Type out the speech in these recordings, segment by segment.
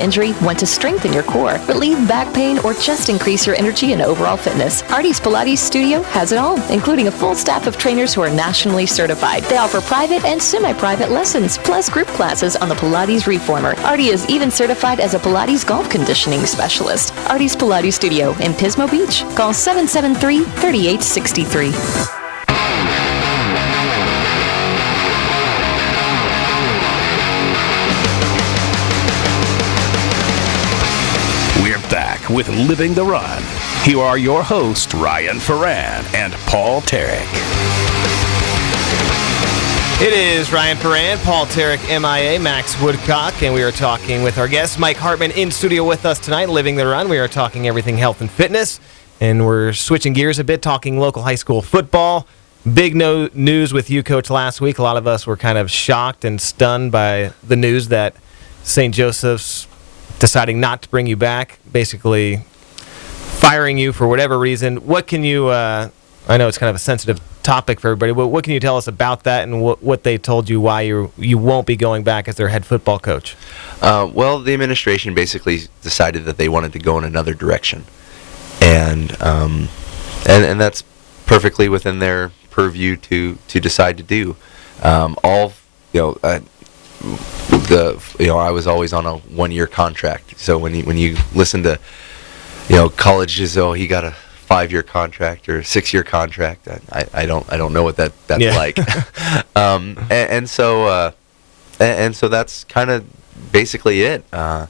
injury, want to strengthen your core, relieve back pain, or just increase your energy and overall fitness, Artie's Pilates Studio has it all, including a full staff of trainers who are nationally certified. They offer private and semi-private lessons, plus group classes on the Pilates Reformer. Artie is even certified as a Pilates golf conditioning specialist. Artie's Pilates Studio in Pismo Beach. Call 773-3863. Back with Living the Run. Here are your hosts, Ryan Ferran and Paul Tarek. It is Ryan Ferran, Paul Tarek, MIA, Max Woodcock, and we are talking with our guest, Mike Hartman, in studio with us tonight, Living the Run. We are talking everything health and fitness, and we're switching gears a bit, talking local high school football. Big news with you, Coach, last week. A lot of us were kind of shocked and stunned by the news that St. Joseph's deciding not to bring you back, basically firing you for whatever reason. What can you, I know it's kind of a sensitive topic for everybody, but what can you tell us about that and what they told you why you won't be going back as their head football coach? Well, the administration basically decided that they wanted to go in another direction. And that's perfectly within their purview to decide to do. I was always on a one-year contract. So when you listen to, colleges, he got a 5-year contract or a 6-year contract. I don't know what that's like. and so that's kind of basically it. I'm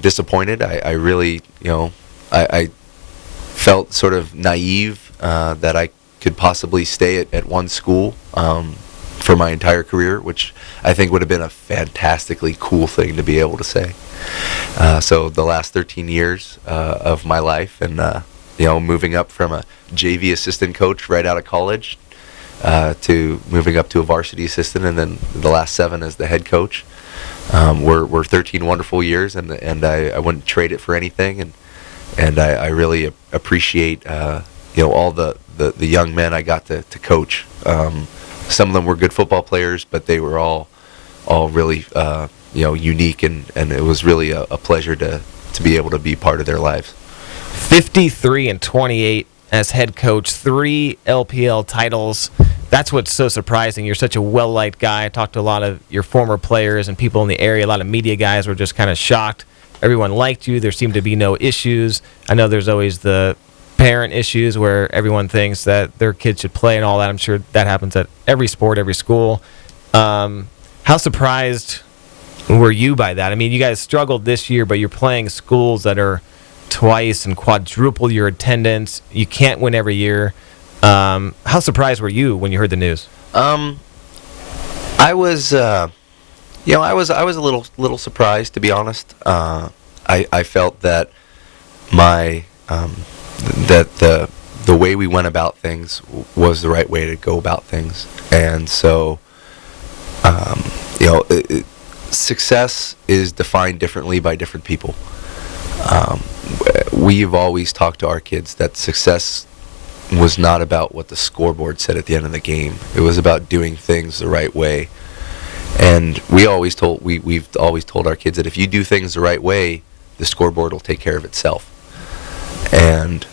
disappointed. I really, I felt sort of naive that I could possibly stay at one school for my entire career, which I think would have been a fantastically cool thing to be able to say. So the last 13 years of my life, and moving up from a JV assistant coach right out of college to moving up to a varsity assistant, and then the last 7 as the head coach, were 13 wonderful years, and I wouldn't trade it for anything. And I really appreciate all the young men I got to coach. Some of them were good football players, but they were all really unique, and it was really a pleasure to be able to be part of their lives. 53-28 as head coach, 3 LPL titles. That's what's so surprising. You're such a well-liked guy. I talked to a lot of your former players and people in the area. A lot of media guys were just kind of shocked. Everyone liked you. There seemed to be no issues. I know there's always the parent issues where everyone thinks that their kids should play and all that. I'm sure that happens at every sport, every school. How surprised were you by that? I mean, you guys struggled this year, but you're playing schools that are twice and quadruple your attendance. You can't win every year. How surprised were you when you heard the news? I was a little surprised, to be honest. I felt that that the way we went about things was the right way to go about things, and so success is defined differently by different people. We've always talked to our kids that success was not about what the scoreboard said at the end of the game. It was about doing things the right way. And we've always told our kids that if you do things the right way, the scoreboard will take care of itself. And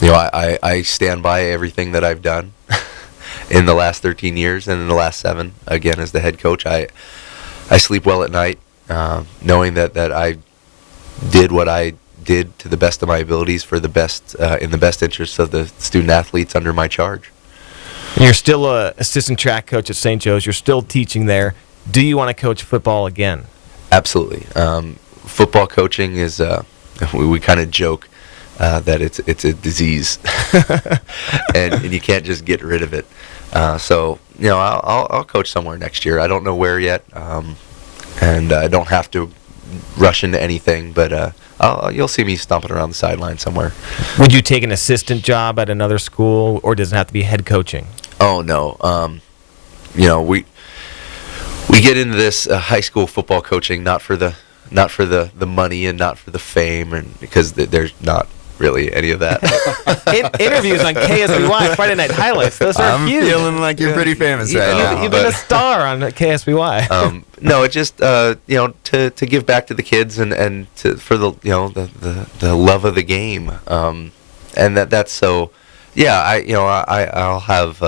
I stand by everything that I've done in the last 13 years, and in the last 7, again, as the head coach. I sleep well at night, knowing that I did what I did to the best of my abilities for the best, in the best interest of the student athletes under my charge. You're still an assistant track coach at St. Joe's. You're still teaching there. Do you want to coach football again? Absolutely. Football coaching is, we kind of joke that it's a disease, and you can't just get rid of it. So I'll coach somewhere next year. I don't know where yet, and I don't have to rush into anything, but you'll see me stomping around the sideline somewhere. Would you take an assistant job at another school, or does it have to be head coaching? Oh no, we get into this high school football coaching not for the money and not for the fame, and because there's not really any of that. Interviews on KSBY Friday Night Highlights. Those are I'm huge. feeling like you're pretty famous right now. You've been a star on KSBY. No, it just to give back to the kids and for the the love of the game, and that's so. Yeah, I'll have.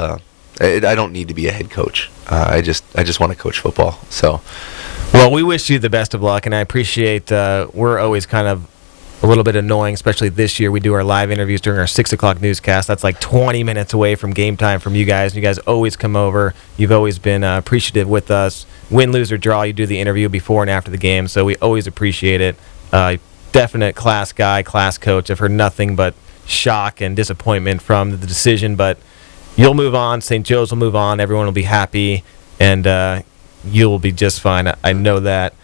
I don't need to be a head coach. I just want to coach football. So. Well, we wish you the best of luck, and I appreciate. We're always kind of a little bit annoying, especially this year. We do our live interviews during our 6 o'clock newscast. That's like 20 minutes away from game time from you guys. You guys always come over. You've always been appreciative with us. Win, lose, or draw, you do the interview before and after the game, so we always appreciate it. Definite class guy, class coach. I've heard nothing but shock and disappointment from the decision, but you'll move on. St. Joe's will move on. Everyone will be happy, and you'll be just fine. I know that.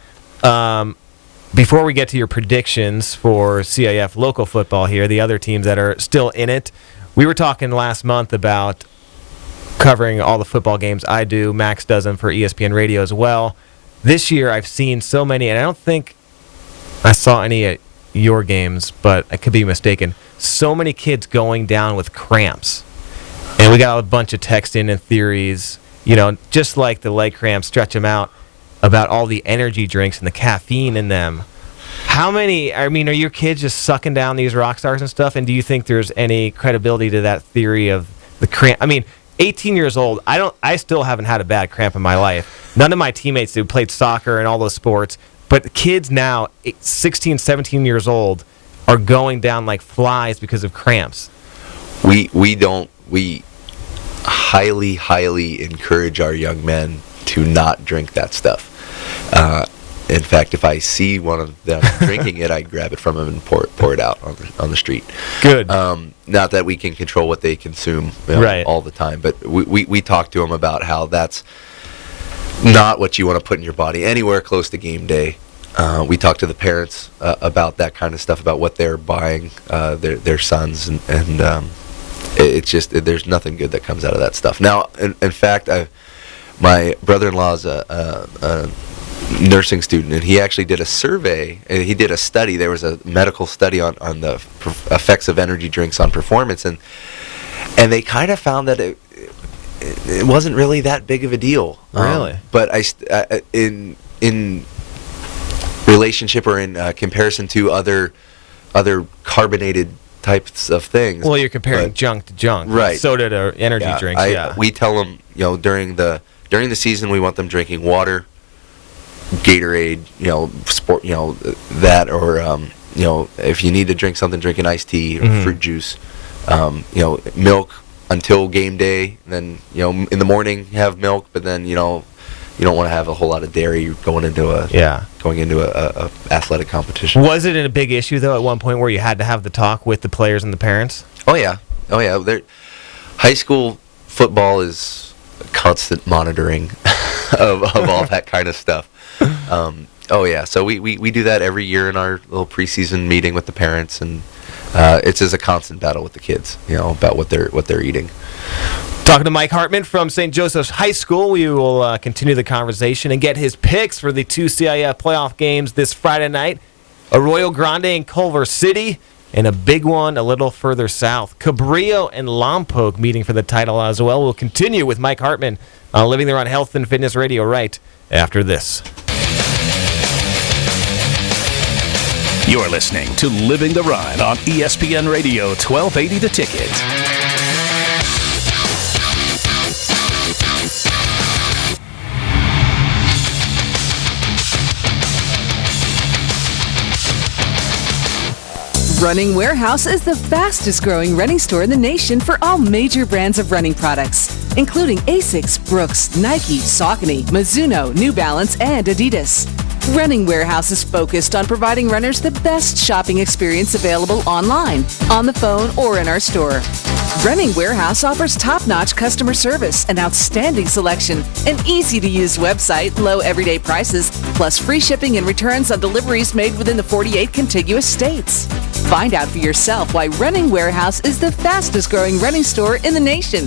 Before we get to your predictions for CIF local football here, the other teams that are still in it, we were talking last month about covering all the football games I do. Max does them for ESPN Radio as well. This year I've seen so many, and I don't think I saw any at your games, but I could be mistaken. So many kids going down with cramps. And we got a bunch of text in and theories, just like the leg cramps, stretch them out, about all the energy drinks and the caffeine in them. How many, are your kids just sucking down these rock stars and stuff? And do you think there's any credibility to that theory of the cramp? 18 years old, I still haven't had a bad cramp in my life. None of my teammates who played soccer and all those sports, but kids now, 16, 17 years old, are going down like flies because of cramps. We highly encourage our young men to not drink that stuff. In fact, if I see one of them drinking it, I grab it from them and pour it out on the street. Good. Not that we can control what they consume right. all the time, but we talk to them about how that's not what you want to put in your body anywhere close to game day. We talk to the parents about that kind of stuff, about what they're buying their sons, and it's just there's nothing good that comes out of that stuff. Now, in fact, my brother-in-law's a nursing student, and he actually did a survey. He did a study. There was a medical study on the effects of energy drinks on performance, and they kind of found that it wasn't really that big of a deal. Really? But in relationship or in comparison to other carbonated types of things. Well, you're comparing junk to junk, right? Soda to energy drinks. We tell them, during the season, we want them drinking water, Gatorade, sport, that, or if you need to drink something, drink an iced tea or fruit juice, milk until game day. And then in the morning have milk, but then you don't want to have a whole lot of dairy going into a athletic competition. Was it a big issue though at one point where you had to have the talk with the players and the parents? Oh yeah. High school football is a constant monitoring of all that kind of stuff. So we do that every year in our little preseason meeting with the parents, and it's as a constant battle with the kids, about what they're eating. Talking to Mike Hartman from St. Joseph's High School. We will continue the conversation and get his picks for the 2 CIF playoff games this Friday night. Arroyo Grande and Culver City, and a big one a little further south. Cabrillo and Lompoc meeting for the title as well. We'll continue with Mike Hartman on Living the Run Health and Fitness Radio right after this. You're listening to Living the Run on ESPN Radio 1280 The Ticket. Running Warehouse is the fastest growing running store in the nation for all major brands of running products, including Asics, Brooks, Nike, Saucony, Mizuno, New Balance, and Adidas. Running Warehouse is focused on providing runners the best shopping experience available online, on the phone, or in our store. Running Warehouse offers top-notch customer service, an outstanding selection, an easy-to-use website, low everyday prices, plus free shipping and returns on deliveries made within the 48 contiguous states. Find out for yourself why Running Warehouse is the fastest-growing running store in the nation.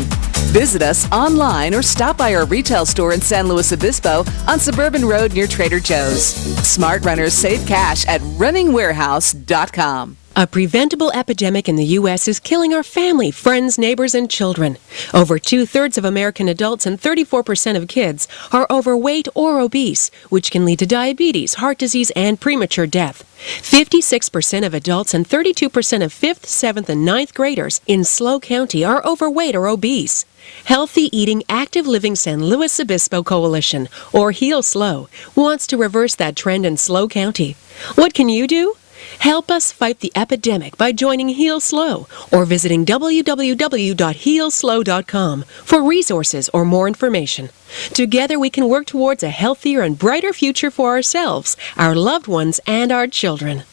Visit us online or stop by our retail store in San Luis Obispo on Suburban Road near Trader Joe's. Smart runners save cash at runningwarehouse.com. A preventable epidemic in the U.S. is killing our family, friends, neighbors, and children. Over 2/3 of American adults and 34% of kids are overweight or obese, which can lead to diabetes, heart disease, and premature death. 56% of adults and 32% of 5th, 7th, and 9th graders in SLO County are overweight or obese. Healthy Eating Active Living San Luis Obispo Coalition, or Heal SLO, wants to reverse that trend in SLO County. What can you do? Help us fight the epidemic by joining Heal SLO or visiting www.healslo.com for resources or more information. Together we can work towards a healthier and brighter future for ourselves, our loved ones, and our children.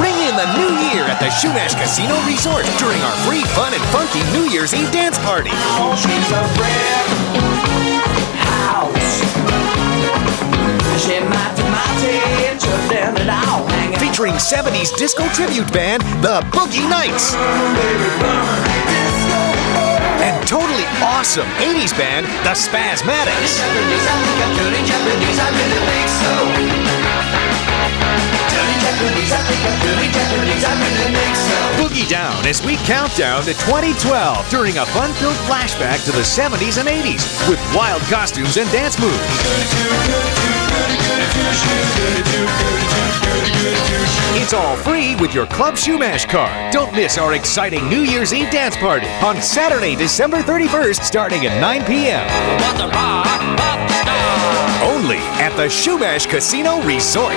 Ring in the new year at the Shumash Casino Resort during our free, fun, and funky New Year's Eve dance party. Oh, she's a brand house. She might just down and out. Featuring 70s disco tribute band, the Boogie Nights. And totally awesome 80s band, the Spasmatics. Boogie down as we count down to 2012 during a fun-filled flashback to the 70s and 80s with wild costumes and dance moves. It's all free with your Club Shumash card. Don't miss our exciting New Year's Eve dance party on Saturday, December 31st, starting at 9 p.m. Only at the Shumash Casino Resort.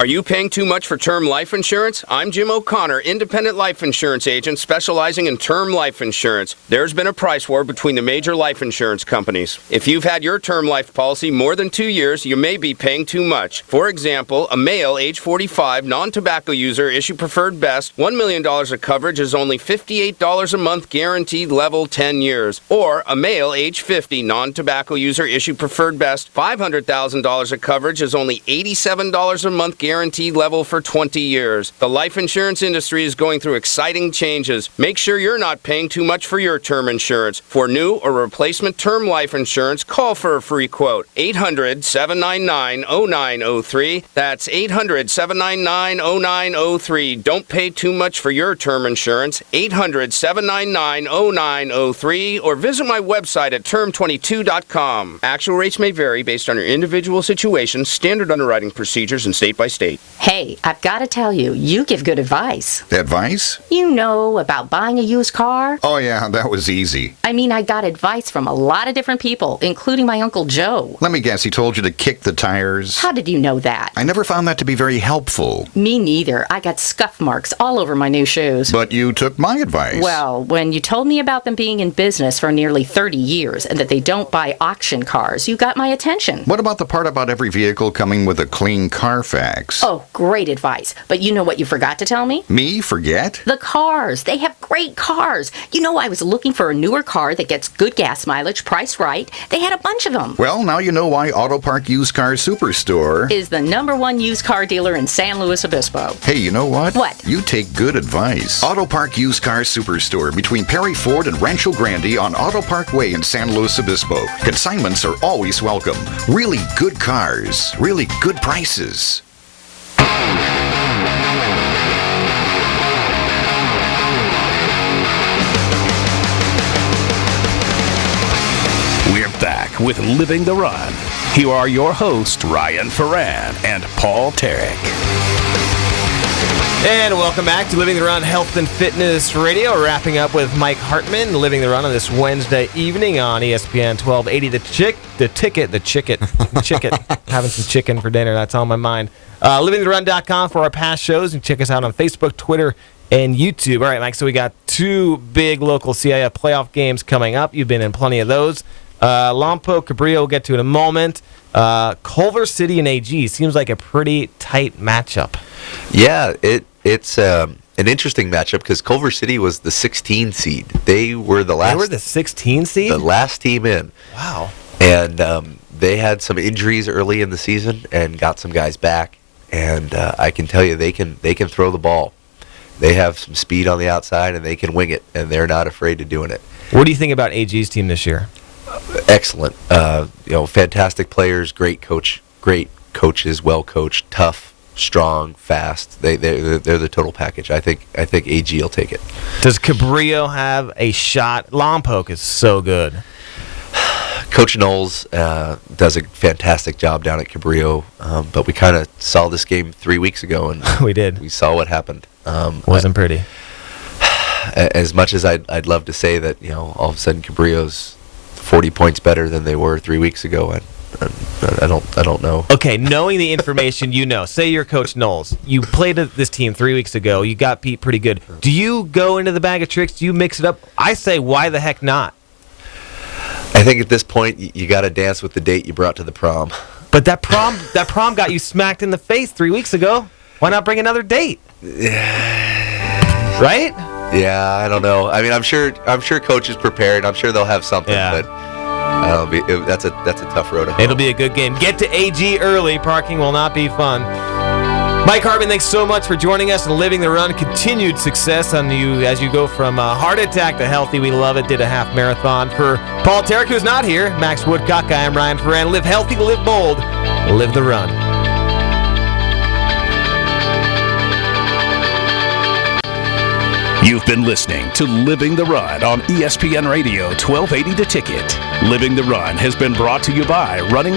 Are you paying too much for term life insurance? I'm Jim O'Connor, independent life insurance agent specializing in term life insurance. There's been a price war between the major life insurance companies. If you've had your term life policy more than 2 years, you may be paying too much. For example, a male age 45, non-tobacco user, issue preferred best, $1 million of coverage is only $58 a month, guaranteed level 10 years. Or a male age 50, non-tobacco user, issue preferred best, $500,000 of coverage is only $87 a month, guaranteed level for 20 years. The life insurance industry is going through exciting changes. Make sure you're not paying too much for your term insurance. For new or replacement term life insurance, call for a free quote. 800-799-0903. That's 800-799-0903. Don't pay too much for your term insurance. 800-799-0903 or visit my website at term22.com. Actual rates may vary based on your individual situation, standard underwriting procedures, and state by state. Hey, I've got to tell you, you give good advice. Advice? You know about buying a used car? Oh, yeah, that was easy. I mean, I got advice from a lot of different people, including my Uncle Joe. Let me guess, he told you to kick the tires? How did you know that? I never found that to be very helpful. Me neither. I got scuff marks all over my new shoes. But you took my advice. Well, when you told me about them being in business for nearly 30 years and that they don't buy auction cars, you got my attention. What about the part about every vehicle coming with a clean Carfax? Oh, great advice. But you know what you forgot to tell me? Me? Forget? The cars. They have great cars. You know, I was looking for a newer car that gets good gas mileage, priced right. They had a bunch of them. Well, now you know why Auto Park Used Car Superstore is the #1 used car dealer in San Luis Obispo. Hey, you know what? What? You take good advice. Auto Park Used Car Superstore between Perry Ford and Rancho Grande on Auto Park Way in San Luis Obispo. Consignments are always welcome. Really good cars. Really good prices. We're back with Living the Run. Here are your hosts, Ryan Ferran and Paul Tarek. And welcome back to Living the Run Health and Fitness Radio. We're wrapping up with Mike Hartman, Living the Run on this Wednesday evening on ESPN 1280. The ticket. Having some chicken for dinner. That's on my mind. LivingTheRun.com for our past shows. And check us out on Facebook, Twitter, and YouTube. All right, Mike, so we got 2 big local CIF playoff games coming up. You've been in plenty of those. Lompoc, Cabrillo, we'll get to in a moment. Culver City and AG seems like a pretty tight matchup. Yeah, it's an interesting matchup because Culver City was the 16 seed. They were the last. They were the 16 seed? The last team in. Wow. And they had some injuries early in the season and got some guys back. And I can tell you, they can throw the ball. They have some speed on the outside, and they can wing it, and they're not afraid of doing it. What do you think about AG's team this year? Excellent. Fantastic players, great coaches, well coached, tough. strong, fast. They're the total package. I think AG will take it. Does Cabrillo have a shot? Lompoc is so good. Coach Knowles does a fantastic job down at Cabrillo, but we kind of saw this game 3 weeks ago, and we did. We saw what happened. Wasn't pretty. As much as I'd love to say that, all of a sudden Cabrillo's 40 points better than they were 3 weeks ago, I don't know. Okay, knowing the information say you're Coach Knowles. You played this team 3 weeks ago. You got beat pretty good. Do you go into the bag of tricks? Do you mix it up? I say, why the heck not? I think at this point you got to dance with the date you brought to the prom. But that prom got you smacked in the face 3 weeks ago. Why not bring another date? Right? Yeah, I don't know. I mean, I'm sure Coach is prepared. I'm sure they'll have something, but that's a tough road to hoe. It'll be a good game. Get to AG early. Parking will not be fun. Mike Hartman, thanks so much for joining us and living the run. Continued success on you as you go from heart attack to healthy. We love it. Did a half marathon. For Paul Tarek, who's not here, Max Woodcock, I am Ryan Ferran. Live healthy, live bold, live the run. You've been listening to Living the Run on ESPN Radio 1280 The Ticket. Living the Run has been brought to you by Running